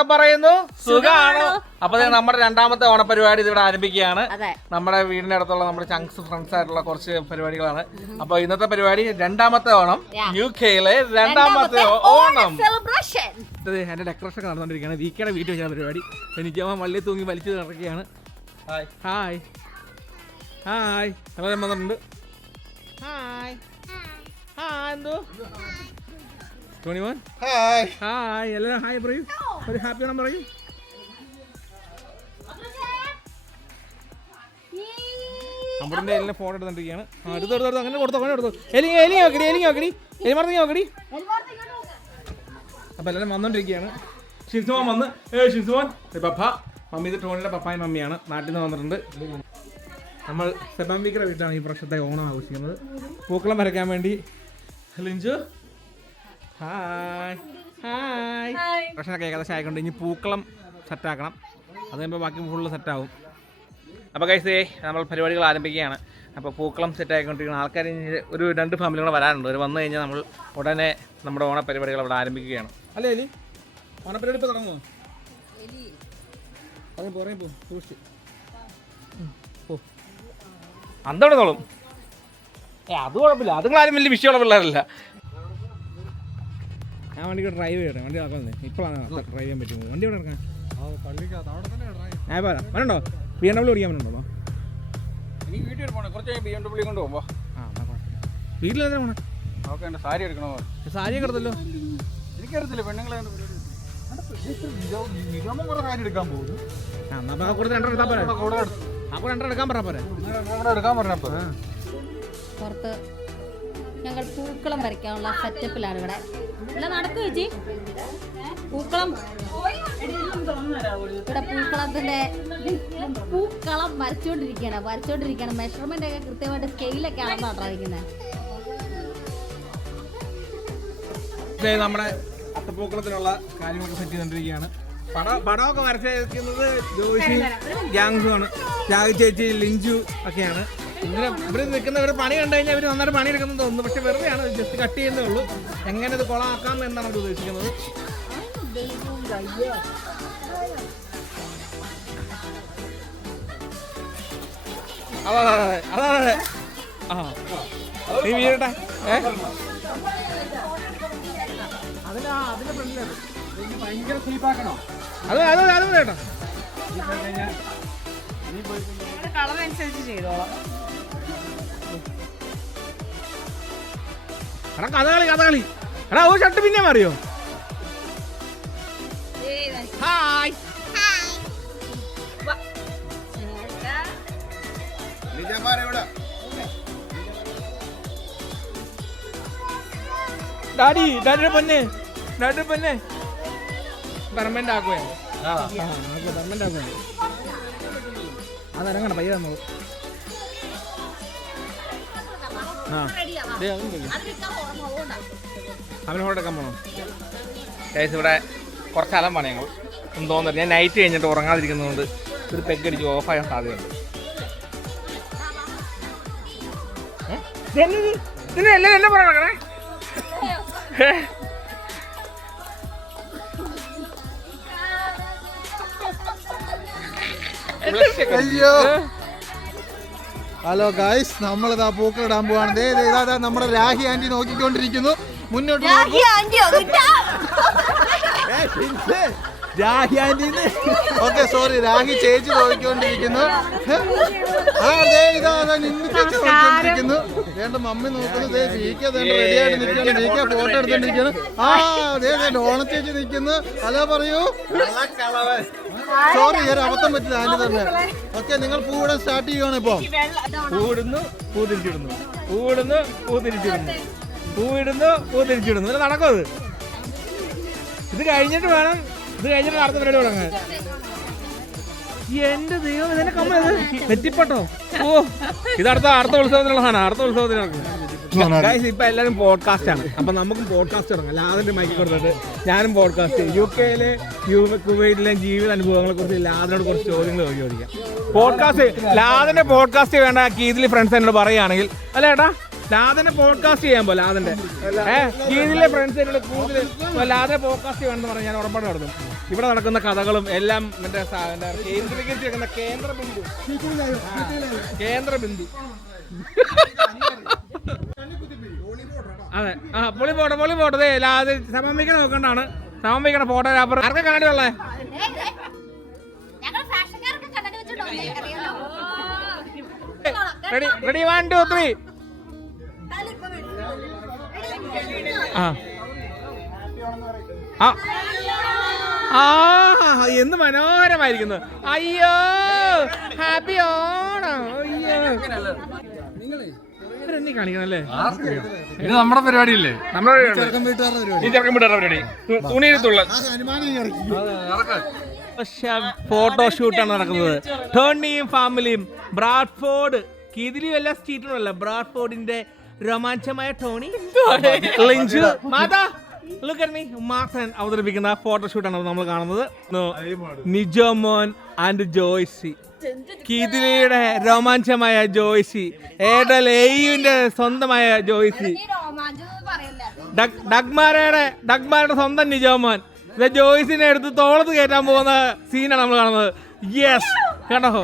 എന്തൊക്കെ പറയുന്നു? സുഖാണോ? അപ്പൊ നമ്മുടെ രണ്ടാമത്തെ ഓണപരിപാടി ഇവിടെ ആരംഭിക്കുകയാണ്. നമ്മുടെ വീടിന്റെ അടുത്തുള്ള നമ്മുടെ ചങ്സ് ഫ്രണ്ട്സ് ആയിട്ടുള്ള കുറച്ച് പരിപാടികളാണ്. അപ്പൊ ഇന്നത്തെ പരിപാടി രണ്ടാമത്തെ ഓണം, UK-ലെ രണ്ടാമത്തെ ഓണം. എന്റെ ഡെക്കറേഷൻ ഒക്കെ നടന്നുകൊണ്ടിരിക്കുകയാണ്. വീക്കയുടെ വീട്ടിൽ വെച്ചാൽ പരിപാടി. എനിക്ക് വള്ളി തൂങ്ങി വലിച്ചു നടക്കുകയാണ്. ഹായ് ഹായ് ഹായ് എല്ലാവരും വന്നിട്ടുണ്ട്. ഹായ് ഹായ് എന്തോ 21 ഹായ് ഹായ് എല്ലാവരും ഹായ് പറയൂ. ഒരു ഹാപ്പി ഓണം പറയൂ. നമ്മുടെ എല്ലാം ഫോട്ടോ എടുത്തോണ്ടിരിക്കുകയാണ്. എടുത്തു അങ്ങനെ കൊടുത്തോ. എലിങ്ങി നോക്കടി നോക്കടി. അപ്പൊ എല്ലാവരും വന്നോണ്ടിരിക്കുകയാണ്. ഷിൻസുമോൻ വന്ന് ഷിൻസുമോൻ പപ്പ മമ്മി. ഇത് ടോണിയുടെ പപ്പായും മമ്മിയാണ്. നാട്ടിൽ നിന്ന് വന്നിട്ടുണ്ട്. നമ്മൾ സെബാംബിക്കയുടെ വീട്ടിലാണ് ഈ പ്രാവശ്യത്തെ ഓണം ആഘോഷിക്കുന്നത്. പൂക്കളം വരയ്ക്കാൻ വേണ്ടി ലിഞ്ചു ഹായ് ഹായ്. പ്രശ്നമൊക്കെ ഏകദേശം ആയിക്കൊണ്ട് ഇനി പൂക്കളം സെറ്റാക്കണം. അത് കഴിയുമ്പോൾ ബാക്കി ഫുള്ള് സെറ്റാവും. അപ്പോൾ കഴിച്ചേ നമ്മൾ പരിപാടികൾ ആരംഭിക്കുകയാണ്. അപ്പോൾ പൂക്കളം സെറ്റ് ആയിക്കൊണ്ടിരിക്കുന്ന ആൾക്കാർ ഒരു 2 ഫാമിലികൾ വരാനുണ്ട്. അവർ വന്നു കഴിഞ്ഞാൽ നമ്മൾ ഉടനെ നമ്മുടെ ഓണപരിപാടികൾ അവിടെ ആരംഭിക്കുകയാണ്. അല്ലേ എലി? ഓണപരിപാടി ഇപ്പോൾ തുടങ്ങുമോ? അത് പുറമേ പോ സൂക്ഷിച്ച് ഓ അന്തോടെ നോളും. അത് കുഴപ്പമില്ല. അതുങ്ങളാരും വലിയ വിഷയമുള്ള പിള്ളേരല്ല. ഞാൻ വണ്ടിക്ക് ഡ്രൈവ് ചെയ്യട്ടെ. വണ്ടി നടക്കുന്നത് ഇപ്പോഴാണ് ഡ്രൈവ് ചെയ്യാൻ പറ്റുമോ? വണ്ടി ഇവിടെ ഇറക്കാൻ ഞാൻ പറയാം. വരണ്ടോ? BMW ഓടിക്കാൻ പറ്റുന്നുണ്ടോ? എനിക്ക് വീട്ടിൽ പോകണം. കുറച്ച് BMW കൊണ്ട് പോകുമ്പോൾ വീട്ടിലെന്താ പോണേ? ഓക്കെ എൻ്റെ സാരി എടുക്കണോ? സാരിയൊക്കെ എടുത്തല്ലോ. എനിക്കറിയത്തില്ല പെണ്ണുങ്ങളെ സാരി എടുക്കാൻ പോകുന്നു. എന്നാൽ കൂടുതൽ 2 എടുത്താൽ പോരെ? അപ്പോൾ 2 എടുക്കാൻ പറഞ്ഞാൽ പോരെ? എടുക്കാൻ പറഞ്ഞപ്പോൾ പുറത്ത് ഞങ്ങൾ പൂക്കളം വരയ്ക്കാനുള്ള സെറ്റപ്പിലാണ് ഇവിടെ. എല്ലാം നടക്കും ചേച്ചി. പൂക്കളം ഇവിടെ പൂക്കളം വരച്ചോണ്ടിരിക്കുകയാണ്. മെഷർമെന്റ് ഒക്കെ കൃത്യമായിട്ട് സ്കെയിലൊക്കെ ആണെന്നാണ് ഇരിക്കുന്നത്. നമ്മുടെ അത്തപ്പൂക്കളത്തിനുള്ള കാര്യങ്ങളൊക്കെ സെറ്റ് ചെയ്തോണ്ടിരിക്കുകയാണ്. പടമൊക്കെ വരച്ചിരിക്കുന്നത് ജോഷി ജാങ്സുമാണ്. ജാഗ് ചേച്ചി ലിഞ്ചു ഒക്കെയാണ്. ഇവർ നിൽക്കുന്നവർ പണി കണ്ടു കഴിഞ്ഞാൽ ഇവർ നന്നായിട്ട് പണി എടുക്കുന്നത് തോന്നുന്നു. പക്ഷെ വെറുതെയാണ് ജസ്റ്റ് കട്ട് ചെയ്യുന്നേ ഉള്ളൂ. എങ്ങനെ ഇത് കൊളാക്കാം എന്നാണ് അവർ ഉദ്ദേശിക്കുന്നത്. അതെ ആ നീ വീഴട്ടെ. അതിന്റെ ഫ്രണ്ടിലാണ് ഭയങ്കര സ്ലീപ്പാക്കണോ? അത് കേട്ടോ കളർ അനുസരിച്ച് ചെയ്തോളാം. എടാ കഥകളി എടാ ഒരു ഷർട്ട് പിന്നെ അറിയോ? ഹായ് ഡാഡിയുടെ പൊന്നെ പെർമനന്റ് ആക്കുവേ. പെർമനന്റ് ആക്കുവേ. അതിറങ്ങണം പയ്യ തന്നോളൂ. അവനോടൊക്കെ പോണോ? ഗൈസ് ഇവിടെ കുറച്ച് അലമ്പാണ് ഞങ്ങൾ. ഒന്നും തോന്നുന്നില്ല. ഞാൻ നൈറ്റ് കഴിഞ്ഞിട്ട് ഉറങ്ങാതിരിക്കുന്നതുകൊണ്ട് ഒരു പെഗടിച്ച് ഓഫാകാൻ സാധ്യതയുണ്ട്. എല്ലാം എന്നെ പറയണേ. അയ്യോ ഹലോ ഗായ്സ്, നമ്മളിതാ പൂക്കൾ ഇടാൻ പോവാണ്. ഇതാ നമ്മുടെ രാഹി ആന്റി നോക്കിക്കൊണ്ടിരിക്കുന്നു. മുന്നോട്ട് Rahi aunty okay sorry Rahi ചേച്ചി നോക്കിക്കൊണ്ടിരിക്കുന്നു. ഇതാ നിന്ന് ചേച്ചി നോക്കിക്കൊണ്ടിരിക്കുന്നു. വേണ്ട മമ്മി നോക്കുന്നു. റെഡിയായിട്ട് നിൽക്കുന്നു. ഫോട്ടോ എടുത്തോണ്ടിരിക്കുന്നു. ഓണ ചേച്ചി നിൽക്കുന്നു. ഹലോ പറയൂ. സോറി ഒരു അബദ്ധം പറ്റില്ല ആന്റി തന്നെ. ഓക്കെ നിങ്ങൾ പൂവിടാൻ സ്റ്റാർട്ട് ചെയ്യുവാണ്. ഇപ്പൊ പൂതിരിച്ചിടുന്നു നടക്കും. അത് ഇത് കഴിഞ്ഞിട്ട് വേണം. അടുത്ത പരിപാടി തുടങ്ങാൻ. എന്റെ ദൈവം ഇതിനെ കമ്മത് നെറ്റിപ്പട്ടോ. ഓ ഇത് അടുത്ത ഉത്സവത്തിനുള്ള സാധനം. അടുത്ത ഉത്സവത്തിന് ഇപ്പൊ എല്ലാവരും പോഡ്കാസ്റ്റ് ആണ്. അപ്പൊ നമുക്കും പോഡ്കാസ്റ്റ് തുടങ്ങാം. ലാദിന്റെ മൈക്കിൽ കൊടുത്തിട്ട് ഞാനും പോഡ്കാസ്റ്റ് UK-ലെ കുവൈറ്റിലെ ജീവിത അനുഭവങ്ങളെ കുറിച്ച് ലാദിനോട് കുറച്ച് ചോദ്യങ്ങൾ ചോദിക്കാം. പോഡ്കാസ്റ്റ് ലാദിന്റെ പോഡ്കാസ്റ്റ് വേണ്ട കീതിലി ഫ്രണ്ട്സ് എന്നോട് പറയുകയാണെങ്കിൽ അല്ല ഏട്ടാ ലാദിന്റെ പോഡ്കാസ്റ്റ് ചെയ്യാൻ പോ. ലാദിന്റെ കീതിലെ ഫ്രണ്ട്സ് എന്നോട് കൂടുതൽ ലാദിന്റെ പോഡ്കാസ്റ്റ് വേണമെന്ന് പറഞ്ഞാൽ ഞാൻ ഉറപ്പാട് നടത്തും. ഇവിടെ നടക്കുന്ന കഥകളും എല്ലാം മറ്റേ കേന്ദ്രീകരിച്ച് വെക്കുന്ന കേന്ദ്രബിന്ദു. അതെ പൊളി ഫോട്ടോ അത് സമമിക്കണ നോക്കണ്ടാണ്. സമമിക്കണ ഫോട്ടോഗ്രാഫർ ആർക്കെ കണ്ണാടിയുള്ളേ? റെഡി 1 2 3. എന്ത് മനോഹരമായിരിക്കുന്നു. അയ്യോ ഹാപ്പി ഓണം. അയ്യോ ഇവരെന്നെ കാണിക്കണല്ലേ? ഇത് നമ്മുടെ പരിപാടിയില്ലേ? നമ്മുടെ പരിപാടി തുണിയെടുത്തുള്ള ഫോട്ടോഷൂട്ടാണ് നടക്കുന്നത്. ടോണിയും ഫാമിലിയും ബ്രാഡ്ഫോർഡ് കീതിലിയും എല്ലാ സ്ട്രീറ്റിലുമല്ല, ബ്രാഡ്ഫോർഡിന്റെ രോമാഞ്ചമായ ടോണി മാത്തൻ അവതരിപ്പിക്കുന്ന ഫോട്ടോഷൂട്ടാണ് നമ്മൾ കാണുന്നത്. നിജോമോൻ ആൻഡ് ജോയ്സി, കീതിലിയുടെ രോമാഞ്ചമായ ജോയ്സി, ഏഡൽ എയുടെ സ്വന്തമായ ജോയ്സി, ഡഗ്മാരുടെ സ്വന്തം നിജോമോൻ ജോയ്സിനെ എടുത്ത് തോളത്ത് കയറ്റാൻ പോകുന്ന സീനാണ് നമ്മൾ കാണുന്നത്. യെസ് കേട്ടോ,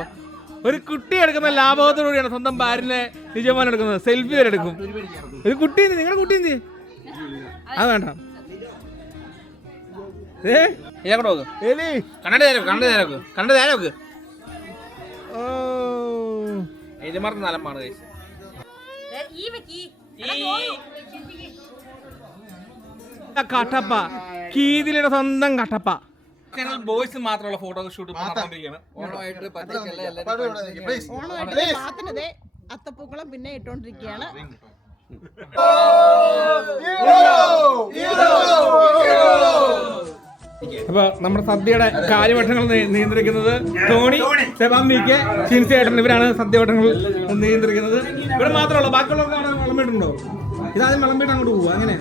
ഒരു കുട്ടി എടുക്കുന്ന ലാഭത്തോടുകൂടിയാണ് സ്വന്തം ഭാര്യനെ നിജോമോൻ എടുക്കുന്നത്. സെൽഫി വരെ എടുക്കും. ഒരു കുട്ടി നിങ്ങളുടെ കുട്ടി എന്ത് അത് വേണ്ട. കട്ടപ്പ, കീതിലിയുടെ സ്വന്തം കട്ടപ്പ. ബോയ്സ് മാത്രമുള്ള ഫോട്ടോഷൂട്ട് അത്തപ്പൂക്കളം പിന്നെ ഇട്ടോണ്ടിരിക്കുകയാണ്. അപ്പൊ നമ്മുടെ സദ്യയുടെ കാര്യവട്ടങ്ങൾ നിയന്ത്രിക്കുന്നത് ടോണി, സെബാമ്പിക്ക്, ഷിൻസേട്ടൻ, ഇവരാണ് സദ്യവട്ടങ്ങൾ നിയന്ത്രിക്കുന്നത്. ഇവിടെ മാത്രമല്ല, ബാക്കിയുള്ളവർക്ക് അവിടെ വിളമ്പിട്ടുണ്ടോ? ഇതാദ്യം വിളമ്പിട്ട് അങ്ങോട്ട് പോവുക. അങ്ങനെ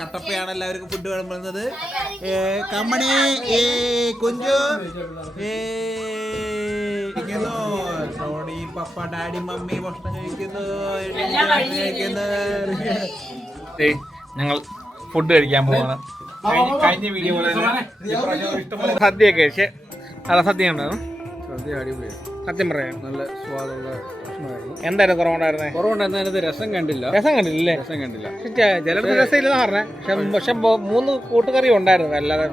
കട്ടപ്പയാണ് എല്ലാവർക്കും ഫുഡ് വിളമ്പുന്നത്. കമ്മണി കുഞ്ചു, ടോണി, പപ്പ, ഡാഡി, മമ്മി ഭക്ഷണം കഴിക്കുന്നു. ഞങ്ങൾ ഫുഡ് കഴിക്കാൻ പോവാണ്. കഴിഞ്ഞ വീഡിയോ സദ്യയൊക്കെ കഴിച്ച് നല്ല സദ്യ ഉണ്ടായിരുന്നു. സദ്യ അടിപൊളിയാണ്. സത്യം പറയാം നല്ല സ്വാദുള്ള ഭക്ഷണമായിരുന്നു. എന്തായാലും കുറവുണ്ടായിരുന്നേ? കുറവുണ്ടായിരുന്നതിനകത്ത് രസം കണ്ടില്ല. രസം കണ്ടില്ലേ? രസം കണ്ടില്ല. ചിലർക്ക് രസമില്ലെന്ന് പറഞ്ഞേ. പക്ഷെ 3 കൂട്ടുകറി ഉണ്ടായിരുന്നു. അല്ലാതെ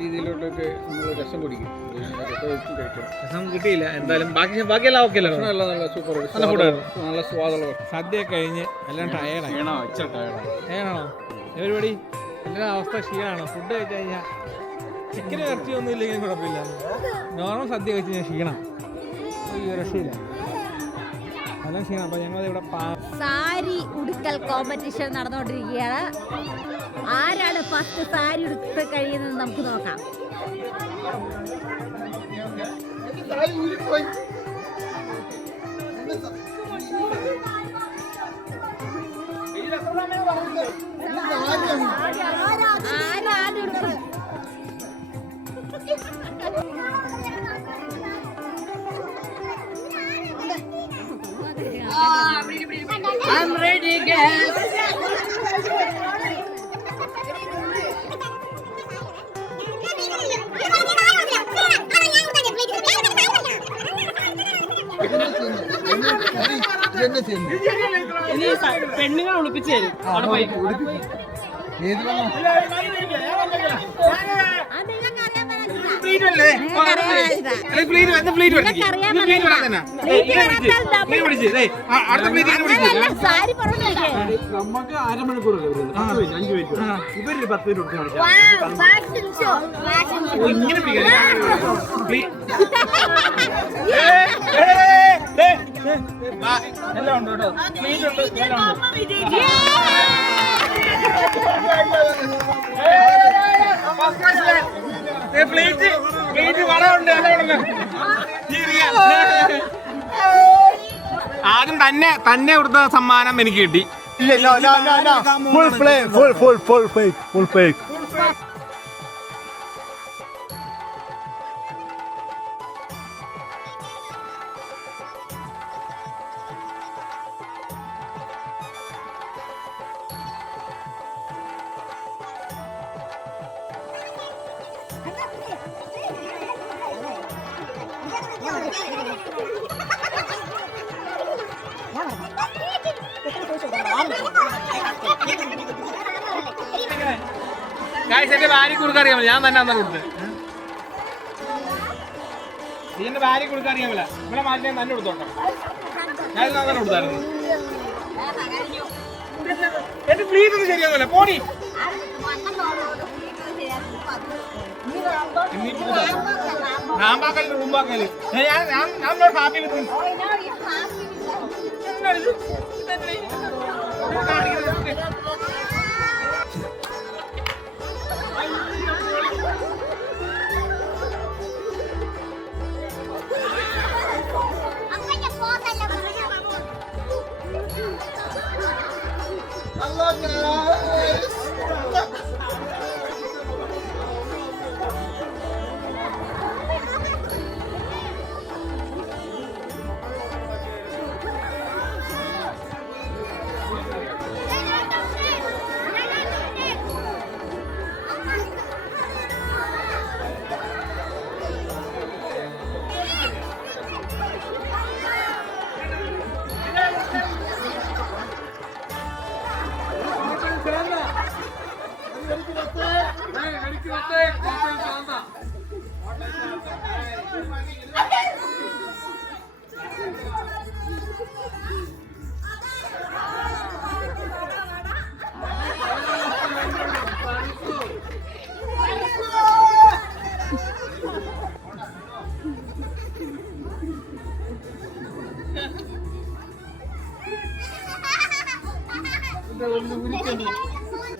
രീതിയിലോട്ടൊക്കെ നമ്മൾ രസം കുടിക്കും. രസം കിട്ടിയില്ല. എന്തായാലും ബാക്കിയെല്ലാം ഓക്കെ അല്ലേ? നല്ല സൂപ്പർ നല്ല ഫുഡായിരുന്നു. നല്ല സ്വാദുള്ള സദ്യ കഴിഞ്ഞ് എല്ലാം ടയേർഡാണോ പരിപാടി? എല്ലാ അവസ്ഥ ക്ഷീണമാണ്. ഫുഡ് കഴിച്ചു കഴിഞ്ഞാൽ ചിക്കനും ഇറച്ചിയൊന്നും ഇല്ലെങ്കിൽ കുഴപ്പമില്ല. നോർമൽ സദ്യ കഴിച്ച് കഴിഞ്ഞാൽ ക്ഷീണം, രക്ഷയില്ല, എല്ലാം ക്ഷീണം. അപ്പൊ ഞങ്ങൾ ഇവിടെ സാരി ഉടുക്കൽ കോമ്പറ്റീഷൻ നടന്നുകൊണ്ടിരിക്കുകയാണ്. ആരാണ് ഫസ്റ്റ് സാരി ഉടുത്ത് കഴിയുന്നത് നമുക്ക് നോക്കാം. I'm ready, guys. ഇനി പെണ്ണുങ്ങൾ ഒളിപ്പിച്ചു തരും. നമുക്ക് അരമണിക്കൂറല്ലേ വരുന്നത്? 5 മിനിറ്റ്. ഇവര് 10 മിനിറ്റ് എല്ലാം ഉണ്ട് കേട്ടോ. ആദ്യം തന്നെ കൊടുത്ത സമ്മാനം എനിക്ക് കിട്ടി. Full play, full fake. എന്റെ ഭാര്യ കൊടുക്കറിയാമല്ലോ, ഞാൻ തന്നെ അന്നേരം കൊടുത്തത്. നീ എന്റെ ഭാര്യ കൊടുക്കറിയാമല്ല, ഇവിടെ മാറ്റി ഞാൻ തന്നെ കൊടുത്തോട്ടെ. ഞാൻ തന്നെ കൊടുത്തായിരുന്നു. എന്റെ പ്ലീറ്റ് ഒന്നും ശരിയാവില്ല, പോടി. റാമ്പാക്കല് റൂമ്പാക്കല് ഞാൻ ഹാപ്പി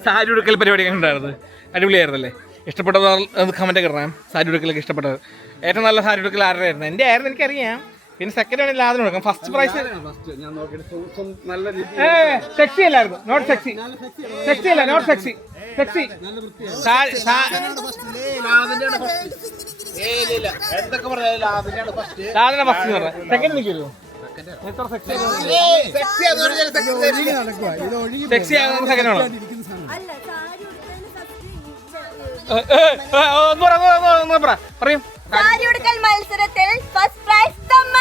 സാരി ഉടുക്കൽ പരിപാടി ഉണ്ടായിരുന്നു, അടിപൊളിയായിരുന്നല്ലേ? ഇഷ്ടപ്പെട്ടത് കമൻറ്റൊക്കെ ഇടാം. സാരി ഉടുക്കലൊക്കെ ഇഷ്ടപ്പെട്ടത്. ഏറ്റവും നല്ല സാരി ഉടുക്കൽ ആരുടെ ആയിരുന്നു? എൻ്റെ ആയിരുന്നു, എനിക്കറിയാം. പിന്നെ സെക്കൻഡ് വേണമെങ്കിൽ ലാതിന് കൊടുക്കാം. ഫസ്റ്റ് പ്രൈസ് സെക്സി അല്ലായിരുന്നു, നോട്ട് സെക്സി. സെക്സി അല്ല, നോട്ട് സെക്സി. സെക്സി ലാതിന്റെ ഫസ്റ്റ് സെക്കൻഡ് നിൽക്കുമല്ലോ. എത്ര സെക്സി സെക്സി ആകുന്ന സെക്കൻഡ് ആണോ? പറയും. മത്സരത്തിൽ ഫസ്റ്റ് പ്രൈസ് തമ്മ,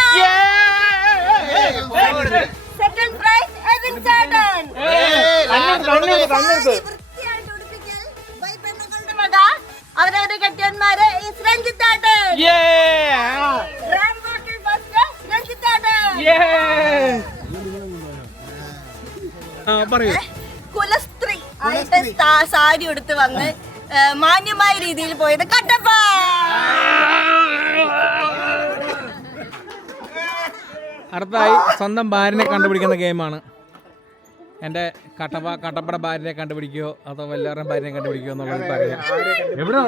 സെക്കൻഡ് പ്രൈസ് എവിൻ ചാട്ടൻ, അവരവരുടെ കെട്ടിയന്മാരെ രഞ്ജിത്താട്ടൻ, പറയൂ. കുലസ്ത്രീ ആയിട്ട് സാരി ഉടുത്ത് വന്ന് മാന്യമായ രീതിയിൽ പോയത് കട്ടപ്പ. അടുത്തായി സ്വന്തം ഭാര്യനെ കണ്ടുപിടിക്കുന്ന ഗെയിമാണ്. എൻ്റെ കട്ടപ്പയുടെ ഭാര്യനെ കണ്ടുപിടിക്കുകയോ അതോ വല്ലവരുടെ ഭാര്യനെ കണ്ടുപിടിക്കുകയോ എന്നുള്ളത് പറയാം. എവിടെ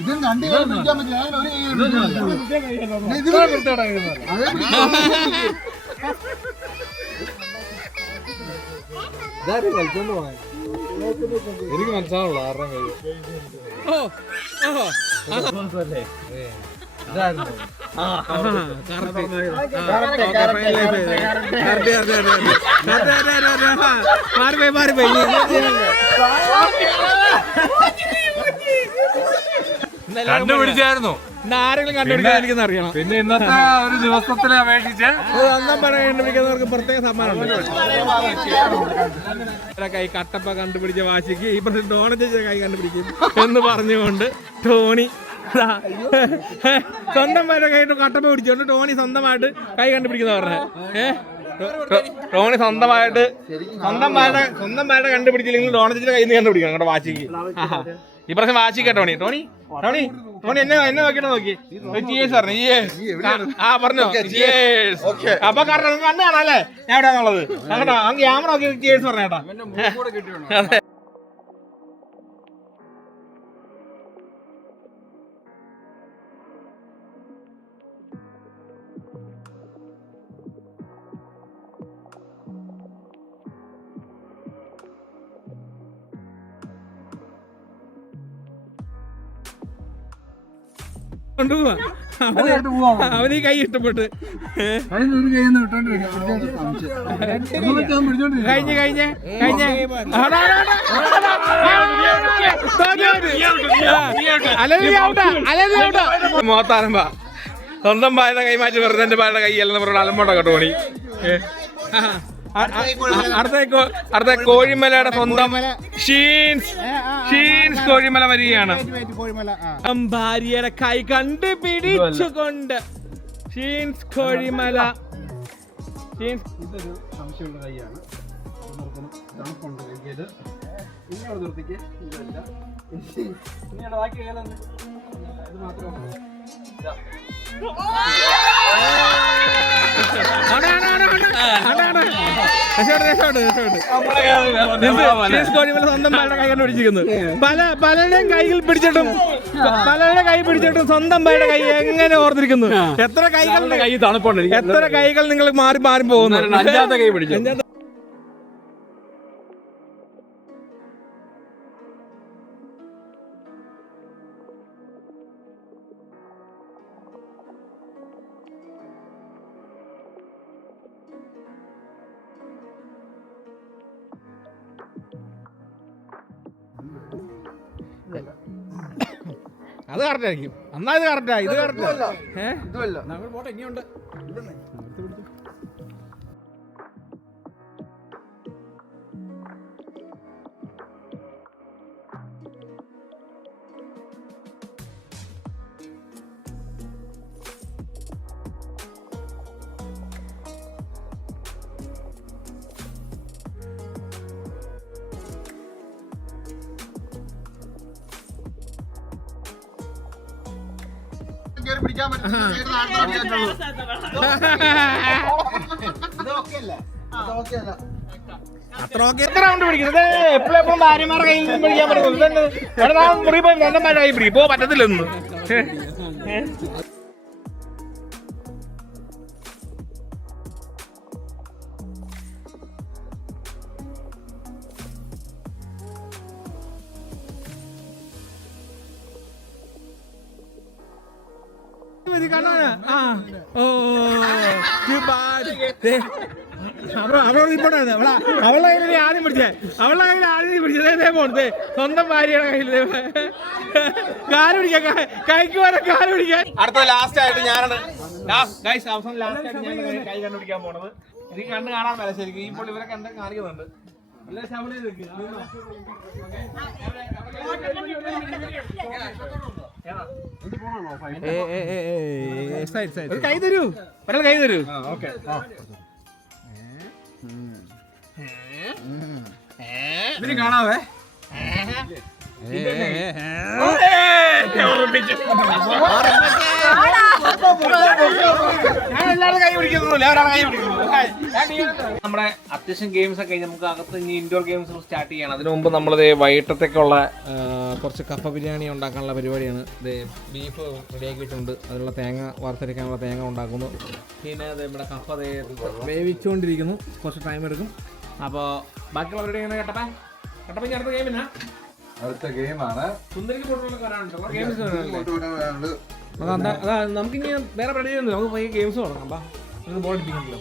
ഇതും കണ്ടില്ല എനിക്ക് മനസ്സിലാവുള്ളൂ ആരുടെ കഴിയും. കണ്ടുപിടിച്ചായിരുന്നു. ആരെങ്കിലും കണ്ടുപിടിക്കാൻ എനിക്കെന്ന് അറിയണം. പിന്നെ ഇന്നത്തെ ഒരു ദിവസത്തിനെ അപേക്ഷിച്ച് ഒന്നും കണ്ടുപിടിക്കുന്നവർക്ക് പ്രത്യേക സമ്മാനമുണ്ട്. കൈ കട്ടപ്പ കണ്ടുപിടിച്ച വാശിക്ക് ഈ പ്രശ്നം ടോണ ചേച്ചിയുടെ കൈ കണ്ടുപിടിക്കും എന്ന് പറഞ്ഞുകൊണ്ട് ടോണി സ്വന്തമായിട്ട് കൈയിട്ട് കട്ടപ്പ പിടിച്ചോണ്ട് ടോണി സ്വന്തമായിട്ട് കൈ കണ്ടുപിടിക്കുന്ന പറഞ്ഞേ. ടോണി സ്വന്തമായിട്ട് കണ്ടുപിടിച്ചില്ലെങ്കിൽ ടോണിച്ചിന്റെ കയ്യിൽ നിന്ന് കണ്ടുപിടിക്കണം കേട്ടോ വാച്ചിക്ക്. ഈ പ്രാവശ്യം വാച്ചിക്ക ടോണി. ടോണി എന്നെ നോക്കിയിട്ട് നോക്കി പറഞ്ഞു. ആ പറഞ്ഞോ അപ്പൊ കാരണം കണ്ണു കാണാല്ലേ ഞാൻ എവിടെയാന്നുള്ളത്. കേട്ടോ അങ്ങ് ക്യാമറ നോക്കി ചേസ് പറഞ്ഞേട്ടാ. അതെ അവന് ഈ കൈ ഇഷ്ടപ്പെട്ട് മോത്താരമ്പ സ്വന്തം പായുടെ കൈ മാറ്റി വെറുതെ എന്റെ പായുടെ കൈ അല്ലെന്ന് പറഞ്ഞ അലമ്പോട്ട കേട്ടോ പണി. അടുത്ത കോഴിമലയുടെ സ്വന്തം ഷീൻസ് കോഴിമല വരികയാണ്. ഭാര്യയുടെ കൈ കണ്ടുപിടിച്ചുകൊണ്ട് ഷീൻസ് കോഴിമല. ഇതൊരു സംശയമുള്ള കൈയാണ്. തണുപ്പുണ്ട് കൈക്ക്. ഇങ്ങോട്ട് നിർത്തിക്ക്. ഇതല്ല ഇനിയുടെ ബാക്കി കൈകളൊന്ന് ഇത് മാത്രമേ. സ്വന്തം പായുടെ കൈ കണ്ടുപിടിച്ചിരിക്കുന്നു. പലരുടെയും കൈകൾ പിടിച്ചിട്ടും സ്വന്തം പായുടെ കൈ എങ്ങനെ ഓർത്തിരിക്കുന്നു. എത്ര കൈകളുടെ കൈ തണുപ്പുണ്ട്. എത്ര കൈകൾ നിങ്ങൾ മാറി പോകുന്നു. അഞ്ചാമത്തെ കൈ പിടിച്ചു. അത് കറക്റ്റ് ആയിരിക്കും. എന്നാ ഇത് കറക്റ്റാ. ഇത് കറക്റ്റാ. ഇതുമല്ല. നമ്മൾ പോട്ടെ ഇനിയുണ്ട്. പിടിക്കാൻ പറ്റും. എത്ര റൗണ്ട് പിടിക്കുന്നത് എപ്പോഴും ഭാര്യമാരുടെ കയ്യിൽ നിന്ന് പിടിക്കാൻ പറ്റും. മുറി പോയി സ്വന്തം കൈ പിടിക്കും. ഇപ്പോ പറ്റത്തില്ലെന്ന്. അവളോട് ഇപ്പോഴാണ് അവളുടെ കയ്യിൽ ആദ്യം പിടിച്ചേ. അവളുടെ കയ്യിൽ ആദ്യം പിടിച്ചതേ പോണത് സ്വന്തം ഭാര്യയുടെ കയ്യിൽ കാല് പിടിക്കാൻ കൈക്ക് വരെ കാല് പിടിക്കാൻ. അടുത്ത ലാസ്റ്റ് ആയിട്ട് ഞാനാണ് അവസാനം ലാസ്റ്റ് ആയിട്ട് ഞാൻ കൈ കണ്ടുപിടിക്കാൻ പോണത്. എനിക്ക് കണ്ണ് കാണാൻ മേല ശരിക്കും. ഇപ്പോൾ ഇവരെ കണ്ട് കാണിക്കുന്നുണ്ട്. കൈ തരൂ. ഒരാൾ കൈ തരൂ. ഇതിന് കാണാവേ. നമ്മുടെ അത്യാവശ്യം ഗെയിംസ് ഒക്കെ നമുക്ക് അകത്ത് ഇനി ഇൻഡോർ ഗെയിംസ് സ്റ്റാർട്ട് ചെയ്യണം. അതിനു മുമ്പ് നമ്മളത് വൈകിട്ടത്തേക്കുള്ള കുറച്ച് കപ്പ ബിരിയാണി ഉണ്ടാക്കാനുള്ള പരിപാടിയാണ്. ഇത് ബീഫ് റെഡിയാക്കി വെച്ചിട്ടുണ്ട്. അതിനുള്ള തേങ്ങ വറുത്തരയ്ക്കാനുള്ള തേങ്ങ ഉണ്ടാക്കുന്നു. പിന്നെ അത് ഇവിടെ കപ്പ വേവിച്ചുകൊണ്ടിരിക്കുന്നു. കുറച്ച് ടൈം എടുക്കും. അപ്പോൾ ബാക്കിയുള്ളവരുടെ ഇങ്ങനെ കട്ടപ്പ ഇനി അടുത്ത ഗെയിമിനാ. അടുത്ത ഗെയിമാണ് സുന്ദരിക്ക് പോയിട്ടുള്ള വരാനുണ്ടല്ലോ ഗെയിംസ്. നമുക്കിനി വേറെ പരിപാടിയൊന്നുമില്ല. നമുക്ക് പോയി ഗെയിംസ് തുടങ്ങാം. ബോൾ അടിപ്പിക്കണല്ലോ.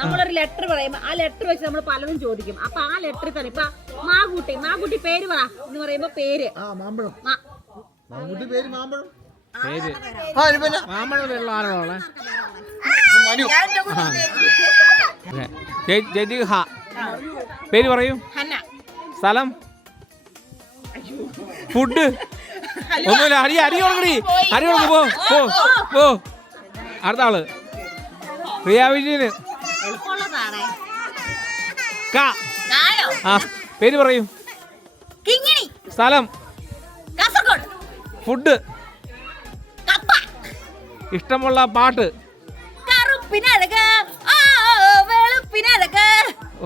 നമ്മളൊരു ലെറ്റർ പറയും. ആ ലെറ്റർ വെച്ച് നമ്മൾ പലതും ചോദിക്കും. അപ്പൊ ആ ലെറ്ററിൽ തന്നെ ഇപ്പൊ മാകുട്ടി പേര് പറ എന്ന് പറയുമ്പോ പേര് മാമ്പഴമുള്ള ആരാണ് പേര് പറയൂ. സ്ഥലം, ഫുഡ്, ഒന്നുമില്ല. അരി കൊടുക്കടി. അരി കൊടുക്ക്. പോ പോ പോ. അടുത്ത ആള് പ്രിയ വിജയന്. ആ പേര് പറയും. സ്ഥലം. ഫുഡ്. ഇഷ്ടമുള്ള പാട്ട്.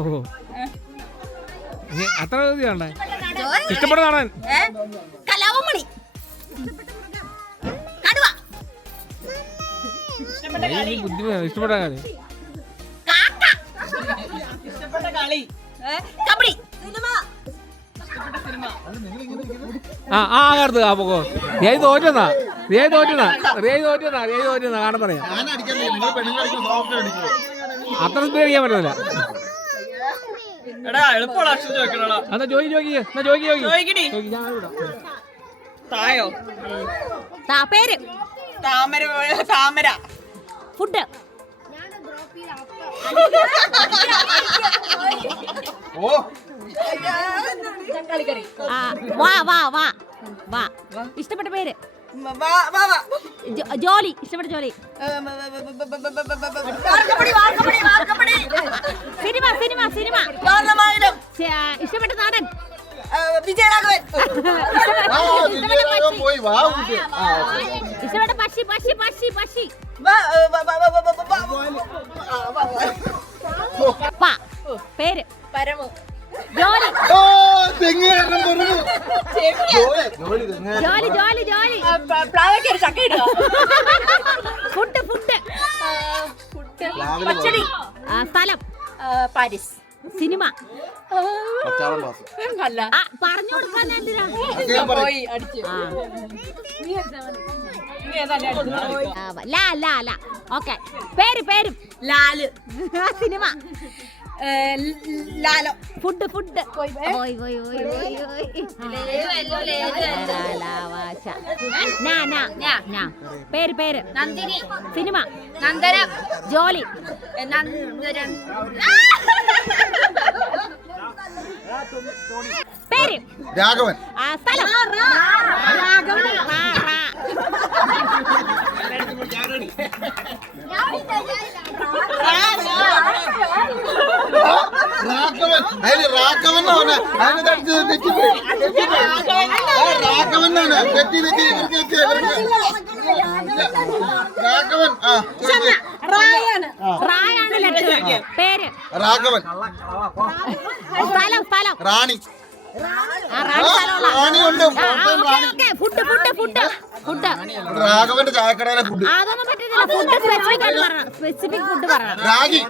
ഓഹോ അത്ര വേണ്ട. ഇഷ്ടപ്പെട്ട നടൻ. കലാവമണി. ഇഷ്ടപ്പെട്ട കാര്യം. ഇഷ്ടപ്പെട്ട കളി. കബഡി. ആ കറുത്ത് ആ പോകോ. ഞാൻ തോറ്റന്നാ കാണാൻ പറയാം. അത്ര സ്പീഡ് അടിക്കാൻ പറ്റുന്നില്ല. എടാ എളുപ്പമുള്ള അക്ഷരം ചോദിക്കണോടാ. എന്നാ ചോദിക്ക്. തായോ പേര്. താമര. ഫുഡ്. വാ. ഇഷ്ടപ്പെട്ട പേര്. ജോലി. ഇഷ്ടപ്പെട്ട ജോലി. സിനിമ. ഇഷ്ടപ്പെട്ട നടൻ. വിജയരാഘവൻ. ഇഷ്ടപ്പെട്ട പക്ഷി. പേര്. പരമു. ജോലി. ഫുഡ്. പച്ചടി. സ്ഥലം. പാരീസ്. സിനിമ. അല്ല പറഞ്ഞു കൊടുക്കാൻ പോയി അടിച്ചു. ഓക്കെ. പേര്. ലാല്. സിനിമ. ലാലോ. ഫുഡ്. പേര്. നന്ദിനി. സിനിമ. നന്ദന. ജോലി. പേര്. രാഘവൻ. സ്ഥലം. റായാണ് ലക്ഷണം. പേര്. രാഘവൻ. സ്ഥലം. റാണി. റാണിയുണ്ട്. ഫുഡ്. രാഘവന്റെ ചായക്കടയിലെ ഫുഡ്. അതൊന്നും പറ്റുന്നില്ല. ഫുഡ് സ്പെസിഫിക് ഫുഡ് പറയണം. രാഗി.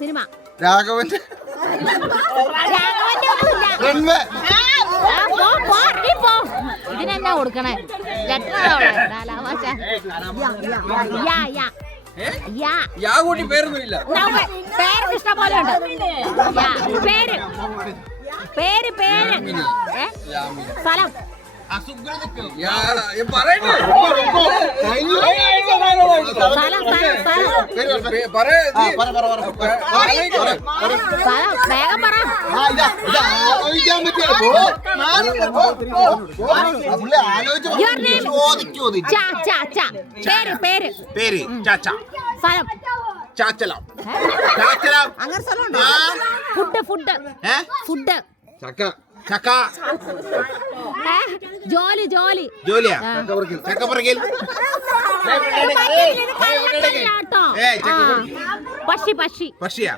സിനിമ. രാഘവന്റെ ഇതിനെന്നാ കൊടുക്കണേ? പേര് ഇഷ്ടം പോലെ ഉണ്ട്. പേര്. സ്ഥലം. വേഗം പറ. പേര് ചാച്ച. സ്ഥലം. ചാച്ചലം. അങ്ങനെ സ്ഥലമുണ്ടോ? ഫുഡ്. ചക്ക. ജോലിയാ. ചക്കപ്പറക്കിൽ. പക്ഷിയാ.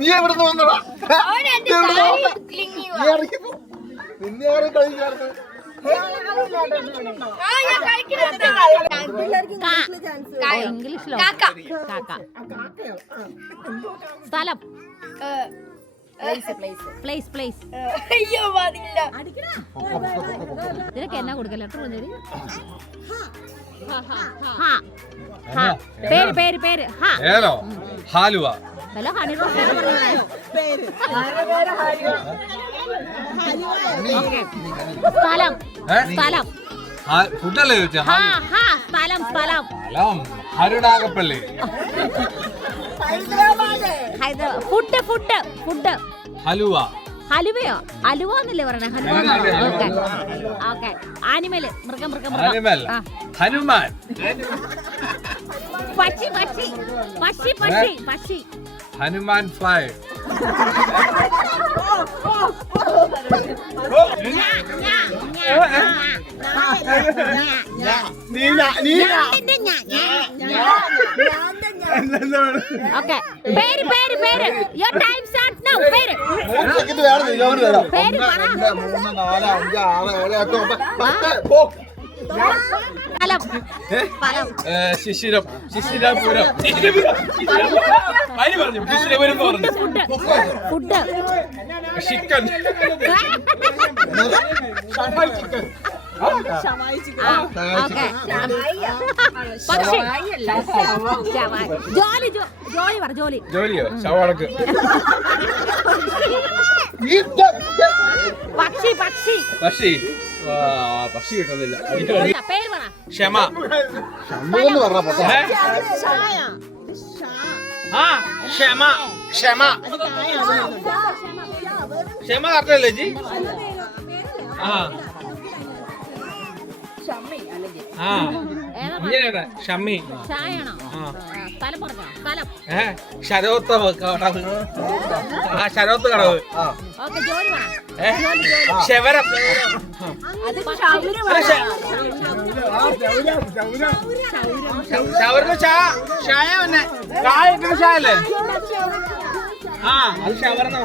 നീ എവിടെ വന്നടാ? നിന്നെ ആരും കളിക്കാറ്. ഇംഗ്ലീഷിലോ? സ്ഥലം. പ്ലേസ്. ഇതിനൊക്കെ എന്നാ കൊടുക്ക? ലെറ്റർ പറഞ്ഞത്. പേര്. ഹാലുവ. ഹലോ ഹണി റോസ് സ്ഥലം. ഫുഡല്ലേ ചോദിച്ചാ? സ്ഥലം. ഹരുടാകപ്പള്ളി. Food food food halwa. ഹലുവയോ ഹലുവ എന്നല്ലേ പറയണേ ഹലുവ ഓക്കെ ആനിമല് മൃഗം മൃഗം Animal. ഹനുമാൻ. പക്ഷി പക്ഷി പക്ഷി പക്ഷി പക്ഷി ഹനുമാൻ ഫ്ലൈ. ഓക്കെ പേര് പേര് പേര് യുവർ ടൈം സ്റ്റാർട്ട്സ് നൗ പേര് പേര് പറ 3, 4, 5, 6, 7, 8, 9, 10. ഫലം ഫലം ശിശിരം. ശിശിരപുരം. അതിന് പറഞ്ഞു ശിശിരപുരം എന്ന് പറഞ്ഞു. Food chicken. ഓക്കെ പക്ഷി ജോലി ജോലി പറ ജോലി ജോലിയോ? ശവടക്ക്. പക്ഷി പക്ഷി പക്ഷി. പക്ഷി കിട്ടുന്നില്ല. പേര് പറ ക്ഷമ. എന്ന് പറഞ്ഞ പൊട്ട. ആ ക്ഷമ. ക്ഷമ. ക്ഷമ കറക്റ്റല്ലേ ജി? ആ ആ ഇങ്ങനെയാണ് ഷമ്മി. ചായയാണോ സ്ഥലം പറഞ്ഞോ സ്ഥലം ശരോത്ത കടവ്. ആ ശരോത്ത് കടവ്. ഓക്കെ ജോലി പറ ശവരം. ഷവറിന് ഷായ തന്നെ കായ ഇട്ടിട്ട് ഷായല്ലേ? ആ അത് ഷവറെന്ന.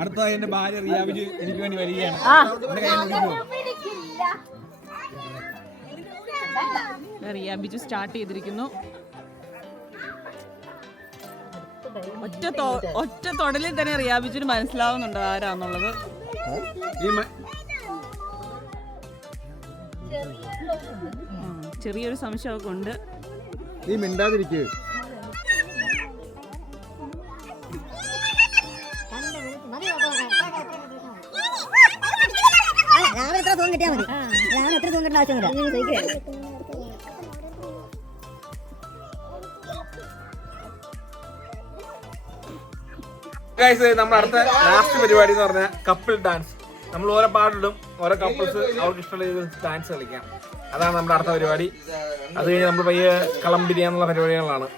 അടുത്ത എന്റെ ഭാര്യ റിയാബിജ് എനിക്ക് വേണ്ടി വരികയാണ്. റിയാബിജു സ്റ്റാർട്ട് ചെയ്തിരിക്കുന്നു. ഒറ്റ തൊടലിൽ തന്നെ റിയാബിജിന് മനസ്സിലാവുന്നുണ്ട് ആരാന്നുള്ളത്. ചെറിയൊരു സംശയമൊക്കെ ഉണ്ട്. നീ മിണ്ടാതിരിക്കുക. നമ്മുടെ അടുത്ത ലാസ്റ്റ് പരിപാടി എന്ന് പറഞ്ഞാൽ കപ്പിൾ ഡാൻസ്. നമ്മൾ ഓരോ പാട്ടിടും, ഓരോ കപ്പിൾസ് അവർക്ക് ഇഷ്ടമുള്ള ഡാൻസ് കളിക്കാം. അതാണ് നമ്മുടെ അടുത്ത പരിപാടി. അത് കഴിഞ്ഞ് നമ്മൾ പയ്യെ കളം പിരിയാന്നുള്ള പരിപാടികളാണ്.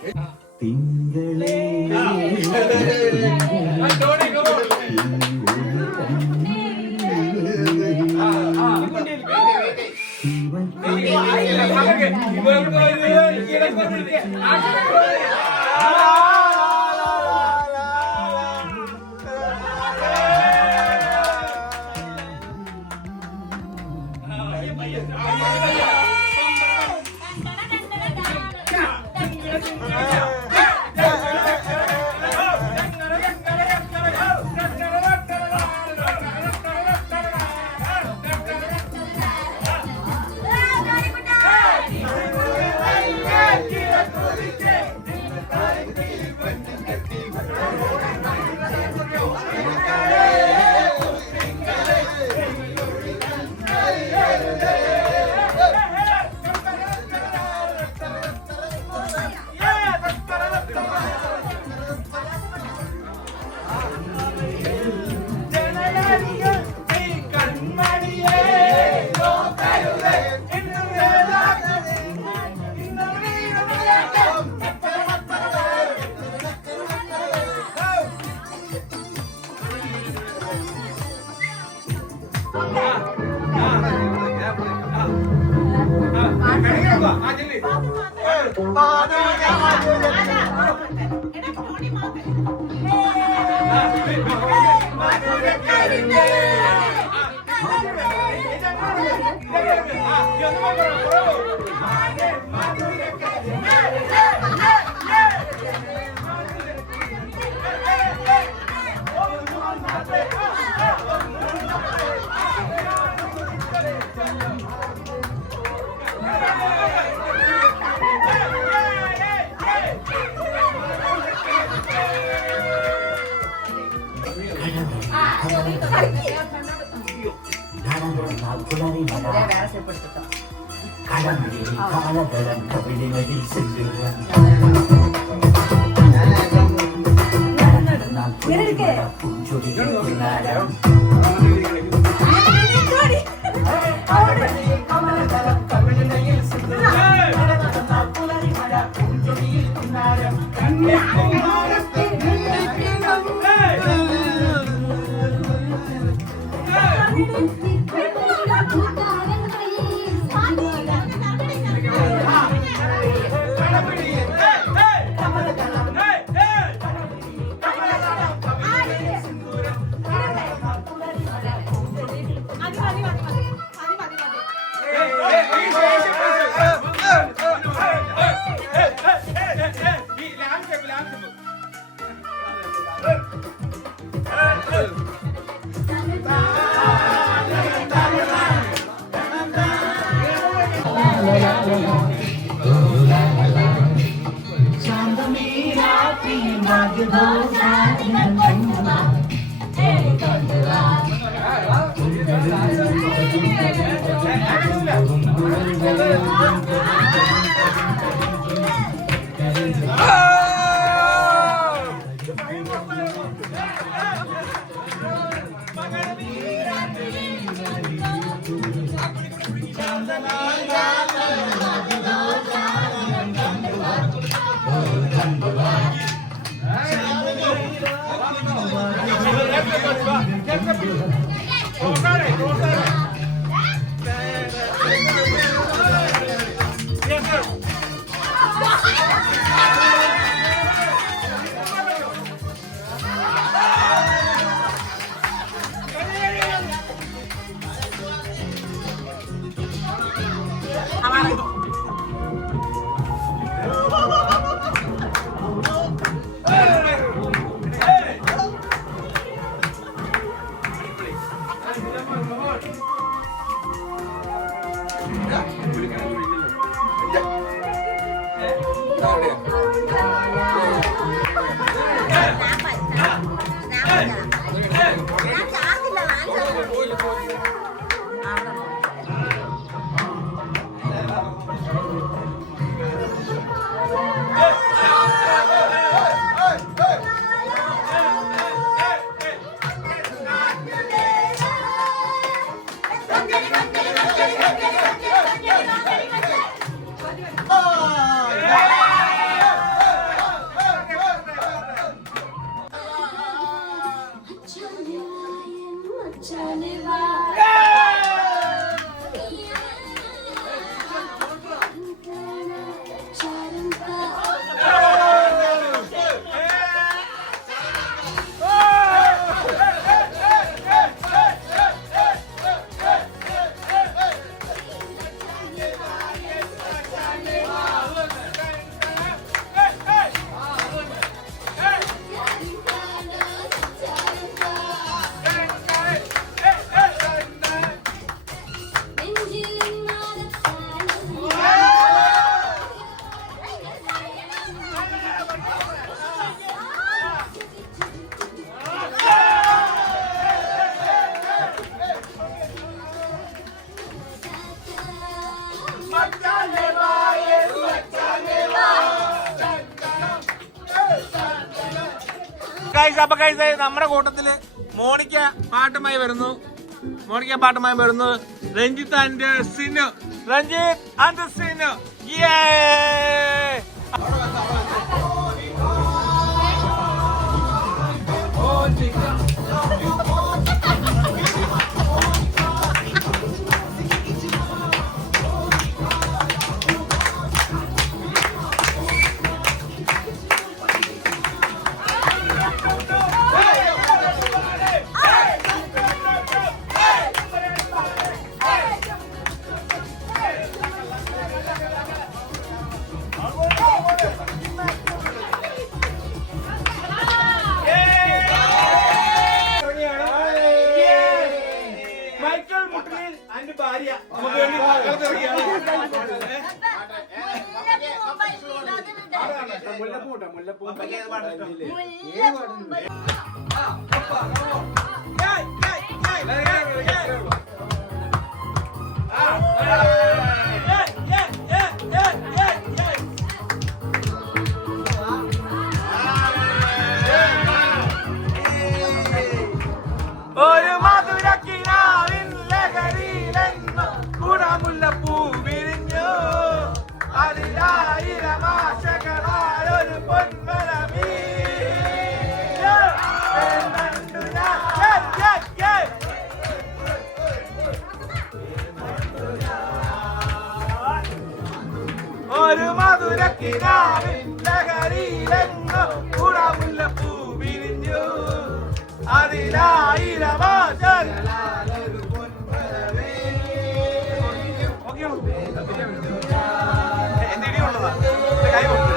അപ്പൊ നമ്മുടെ കൂട്ടത്തില് മോണിക്ക പാട്ടുമായി വരുന്നു. രഞ്ജിത്ത് ആൻഡ് സിനു. ഒരു മധുരക്കിനാവിൻ ലഹരിയിലെങ്ങോ ഗുണമുല്ലപ്പൂ വിരിഞ്ഞു അതിലായിരം ആശകളായൊരു പൊന്മരമീ ഒരു മധുരക്കിനാവിൻ ലഹരിയിലെങ്ങോ ഗുണമുല്ലപ്പൂ വിരിഞ്ഞു അതിലായിരം ആശകളായൊരു പൊന്മരമീ. എന്തിടിയുള്ളതാ കൈ കൊടുത്തു.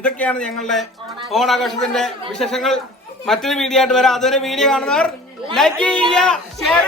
ഇതൊക്കെയാണ് ഞങ്ങളുടെ ഓണാഘോഷത്തിന്റെ വിശേഷങ്ങൾ. മറ്റൊരു വീഡിയോ ആയിട്ട് വരാം. അതൊരു വീഡിയോ കാണുന്നവർ ലൈക്ക് ചെയ്യുക, ഷെയർ